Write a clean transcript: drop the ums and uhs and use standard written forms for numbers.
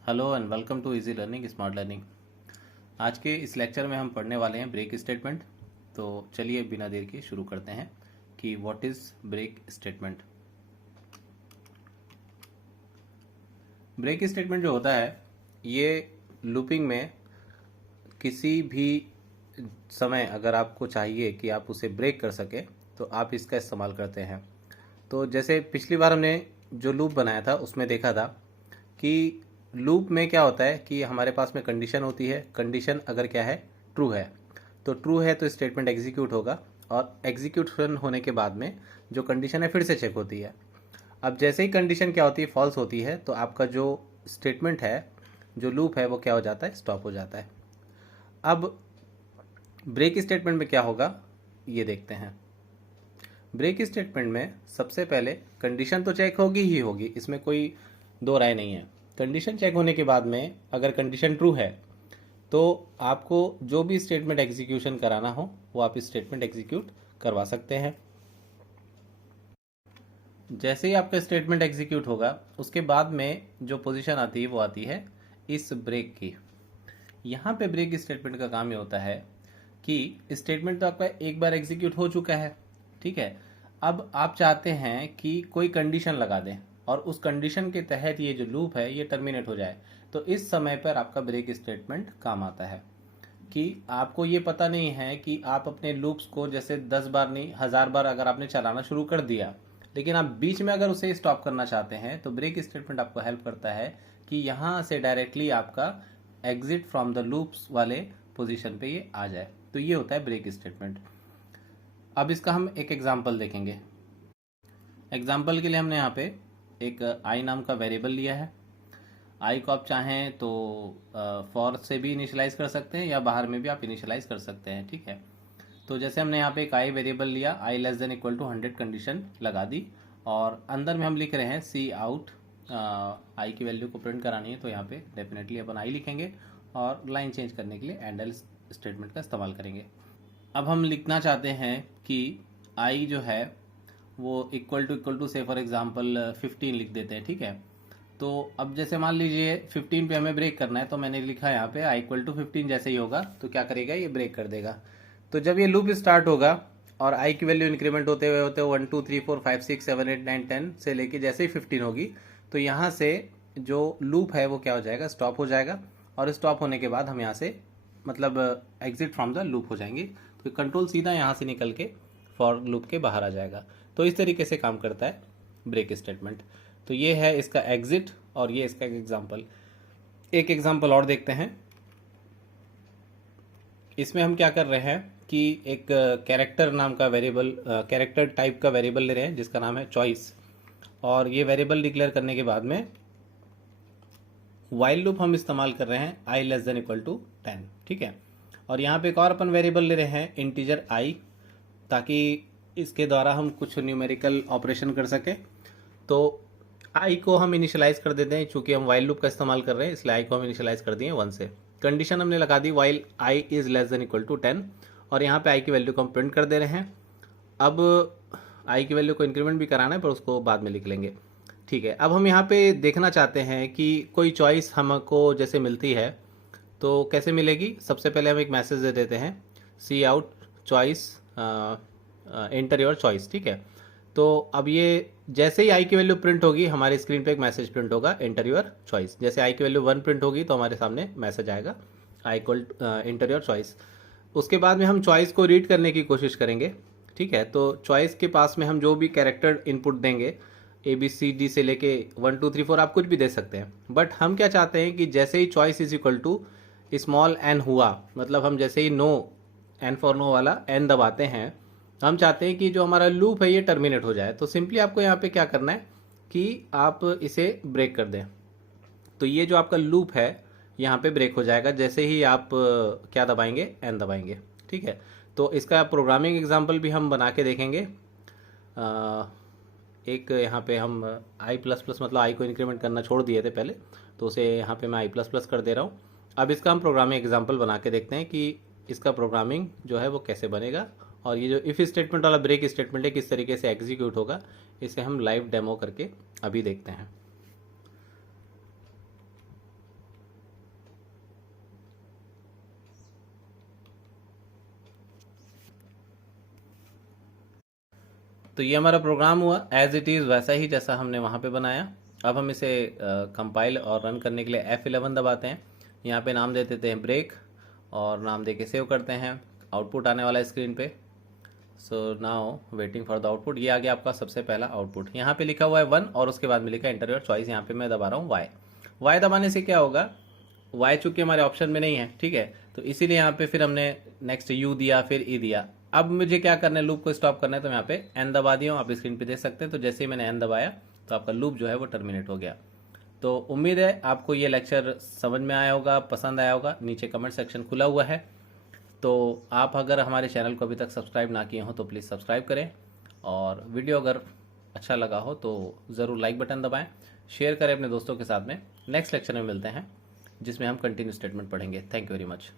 Hello and welcome to easy learning smart learning. आज के इस लेक्चर में हम पढ़ने वाले हैं ब्रेक स्टेटमेंट। तो चलिए बिना देर के शुरू करते हैं कि what is break statement. Break statement जो होता है ये लूपिंग में किसी भी समय अगर आपको चाहिए कि आप उसे ब्रेक कर सके तो आप इसका इस्तेमाल करते हैं। तो जैसे पिछली बार हमने जो लूप बनाया था उसमें देखा था कि लूप में क्या होता है कि हमारे पास में कंडीशन होती है। कंडीशन अगर क्या है, ट्रू है, तो ट्रू है तो स्टेटमेंट एग्जीक्यूट होगा और एग्जीक्यूशन होने के बाद में जो कंडीशन है फिर से चेक होती है। अब जैसे ही कंडीशन क्या होती है, फॉल्स होती है, तो आपका जो स्टेटमेंट है, जो लूप है, वो क्या हो जाता है, स्टॉप हो जाता है। अब ब्रेक स्टेटमेंट में क्या होगा ये देखते हैं। ब्रेक स्टेटमेंट में सबसे पहले कंडीशन तो चेक होगी ही होगी, इसमें कोई दो राय नहीं है। कंडीशन चेक होने के बाद में अगर कंडीशन ट्रू है तो आपको जो भी स्टेटमेंट एग्जीक्यूशन कराना हो वो आप स्टेटमेंट एग्जीक्यूट करवा सकते हैं। जैसे ही आपका स्टेटमेंट एग्जीक्यूट होगा उसके बाद में जो पोजीशन आती है वो आती है इस ब्रेक की। यहाँ पे ब्रेक स्टेटमेंट का काम ये होता है कि स्टेटमेंट तो आपका एक बार एग्जीक्यूट हो चुका है, ठीक है। अब आप चाहते हैं कि कोई कंडीशन लगा दें और उस कंडीशन के तहत ये जो लूप है ये टर्मिनेट हो जाए। तो इस समय पर आपका ब्रेक स्टेटमेंट काम आता है कि आपको ये पता नहीं है कि आप अपने लूप्स को जैसे 10 बार नहीं 1000 बार अगर आपने चलाना शुरू कर दिया, लेकिन आप बीच में अगर उसे स्टॉप करना चाहते हैं तो ब्रेक स्टेटमेंट आपको हेल्प करता है कि यहाँ से डायरेक्टली आपका एग्जिट फ्रॉम द लूप्स वाले पोजीशन पे ये आ जाए। तो ये होता है ब्रेक स्टेटमेंट। अब इसका हम एक एग्जांपल देखेंगे। एग्जांपल के लिए हमने यहाँ पे एक आई नाम का वेरिएबल लिया है। आई को आप चाहें तो फॉर से भी इनिशियलाइज कर सकते हैं या बाहर में भी आप इनिशियलाइज कर सकते हैं, ठीक है। तो जैसे हमने यहाँ पे एक आई वेरिएबल लिया, I less than equal to 100 condition लगा दी और अंदर में हम लिख रहे हैं सी आउट। आई की वैल्यू को प्रिंट करानी है तो यहाँ पे डेफिनेटली अपन आई लिखेंगे और लाइन चेंज करने के लिए एंड एल्स स्टेटमेंट का इस्तेमाल करेंगे। अब हम लिखना चाहते हैं कि आई जो है वो इक्वल टू से फॉर एग्जांपल 15 लिख देते हैं, ठीक है। तो अब जैसे मान लीजिए 15 पे हमें ब्रेक करना है तो मैंने लिखा यहाँ पे आई इक्वल टू 15 जैसे ही होगा तो क्या करेगा, ये ब्रेक कर देगा। तो जब ये लूप स्टार्ट होगा और आई की वैल्यू इंक्रीमेंट होते हुए 1 2 3 4 5 6 7 8 9 10 से लेके जैसे ही 15 होगी तो यहाँ से जो लूप है वो क्या हो जाएगा, स्टॉप हो जाएगा। और स्टॉप होने के बाद हम यहाँ से मतलब एग्जिट फ्रॉम द लूप हो जाएंगे। तो कंट्रोल सीधा यहाँ से निकल के फॉर लूप के बाहर आ जाएगा। तो इस तरीके से काम करता है ब्रेक स्टेटमेंट। तो ये है इसका एग्जिट और ये इसका एग्जाम्पल। एक एग्जाम्पल और देखते हैं। इसमें हम क्या कर रहे हैं कि एक कैरेक्टर नाम का वेरिएबल, कैरेक्टर टाइप का वेरिएबल ले रहे हैं जिसका नाम है चॉइस। और ये वेरिएबल डिक्लेयर करने के बाद में वाइल लूप हम इस्तेमाल कर रहे हैं आई लेस देन इक्वल टू 10, ठीक है। और यहाँ पे एक और अपन वेरिएबल ले रहे हैं इंटीजर आई, ताकि इसके द्वारा हम कुछ न्यूमेरिकल ऑपरेशन कर सकें। तो आई को हम इनिशियलाइज कर देते हैं, चूंकि हम वाइल लूप का इस्तेमाल कर रहे हैं इसलिए आई को हम इनिशियलाइज कर दिए 1 से। कंडीशन हमने लगा दी while I is less than equal to 10 और यहाँ पे आई की वैल्यू को हम प्रिंट कर दे रहे हैं। अब आई की वैल्यू को इंक्रीमेंट भी कराना है पर उसको बाद में लिख लेंगे, ठीक है। अब हम यहाँ पे देखना चाहते हैं कि कोई चॉइस हमको जैसे मिलती है तो कैसे मिलेगी। सबसे पहले हम एक मैसेज दे देते हैं cout choice enter your choice, ठीक है। तो अब ये जैसे ही आई की वैल्यू प्रिंट होगी हमारे स्क्रीन पे एक मैसेज प्रिंट होगा एंटर योर चॉइस। जैसे आई की वैल्यू 1 प्रिंट होगी तो हमारे सामने मैसेज आएगा I equal enter your choice. उसके बाद में हम चॉइस को रीड करने की कोशिश करेंगे, ठीक है। तो चॉइस के पास में हम जो भी कैरेक्टर इनपुट देंगे ABCD से लेके 1 2 3 4 आप कुछ भी दे सकते हैं, बट हम क्या चाहते हैं कि जैसे ही choice is equal to small n हुआ, मतलब हम जैसे ही नो एन फॉर नो वाला एन दबाते हैं, हम चाहते हैं कि जो हमारा लूप है ये टर्मिनेट हो जाए। तो सिंपली आपको यहाँ पे क्या करना है कि आप इसे ब्रेक कर दें। तो ये जो आपका लूप है यहाँ पे ब्रेक हो जाएगा जैसे ही आप क्या दबाएंगे, एन दबाएंगे, ठीक है। तो इसका प्रोग्रामिंग एग्जाम्पल भी हम बना के देखेंगे। एक यहाँ पे हम आई प्लस प्लस मतलब आई को इंक्रीमेंट करना छोड़ दिए थे पहले, तो उसे यहाँ पे मैं आई प्लस प्लस कर दे रहा हूँ। अब इसका हम प्रोग्रामिंग एग्जाम्पल बना के देखते हैं कि इसका प्रोग्रामिंग जो है वो कैसे बनेगा और ये जो इफ़ स्टेटमेंट वाला ब्रेक स्टेटमेंट है किस तरीके से एग्जीक्यूट होगा, इसे हम लाइव डेमो करके अभी देखते हैं। तो ये हमारा प्रोग्राम हुआ एज इट इज़ वैसा ही जैसा हमने वहाँ पे बनाया। अब हम इसे कंपाइल और रन करने के लिए F11 दबाते हैं। यहाँ पे नाम दे देते हैं ब्रेक और नाम दे के सेव करते हैं। आउटपुट आने वाला है स्क्रीन पे। So now waiting for the output. ये आ गया आपका सबसे पहला आउटपुट। यहाँ पे लिखा हुआ है 1 और उसके बाद में लिखा है एंटर योर चॉइस। यहाँ पे मैं दबा रहा हूँ Y दबाने से क्या होगा, Y चूंकि हमारे ऑप्शन में नहीं है, ठीक है, तो इसीलिए यहाँ पे फिर हमने नेक्स्ट U दिया, फिर E दिया। अब मुझे क्या करना है, लूप को स्टॉप करना है, तो यहाँ पे N दबा दिया हूँ, आप स्क्रीन पे देख सकते हैं। तो जैसे ही मैंने N दबाया तो आपका लूप जो है वो टर्मिनेट हो गया। तो उम्मीद है आपको ये लेक्चर समझ में आया होगा, पसंद आया होगा। नीचे कमेंट सेक्शन खुला हुआ है, तो आप अगर हमारे चैनल को अभी तक सब्सक्राइब ना किए हो तो प्लीज़ सब्सक्राइब करें, और वीडियो अगर अच्छा लगा हो तो ज़रूर लाइक बटन दबाएं, शेयर करें अपने दोस्तों के साथ में। नेक्स्ट लेक्चर में मिलते हैं जिसमें हम कंटिन्यू स्टेटमेंट पढ़ेंगे। Thank you very much.